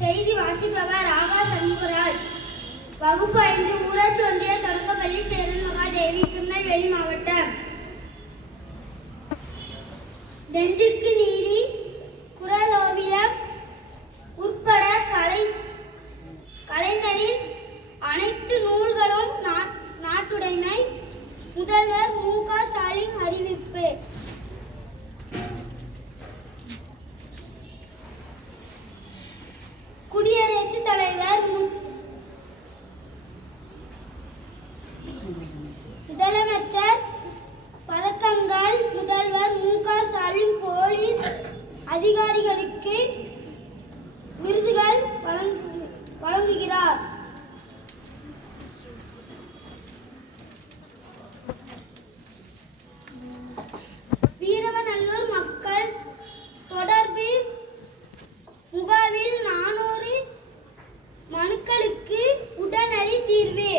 செய்தி வாசிப்பவர் ராகா சண்முகராஜ் வகுப்பு ஐந்து ஊராட்சி ஒன்றிய தொடக்கப்பள்ளி சேரன் மகாதேவி திருநெல்வேலி மாவட்டம். நெஞ்சுக்கு நீதி குரலோவியம் உட்பட கலை கலைஞரின் அனைத்து நூல்களும் நாட்டுடைமை முதல்வர் மு க ஸ்டாலின் அறிவிப்பு. தலைவர் முதலமைச்சர் பதக்கங்கள் முதல்வர் மு க. ஸ்டாலின் போலீஸ் அதிகாரிகளுக்கு விருதுகள் வழங்குகிறார். மக்களுக்கு உடனடி தீர்வு.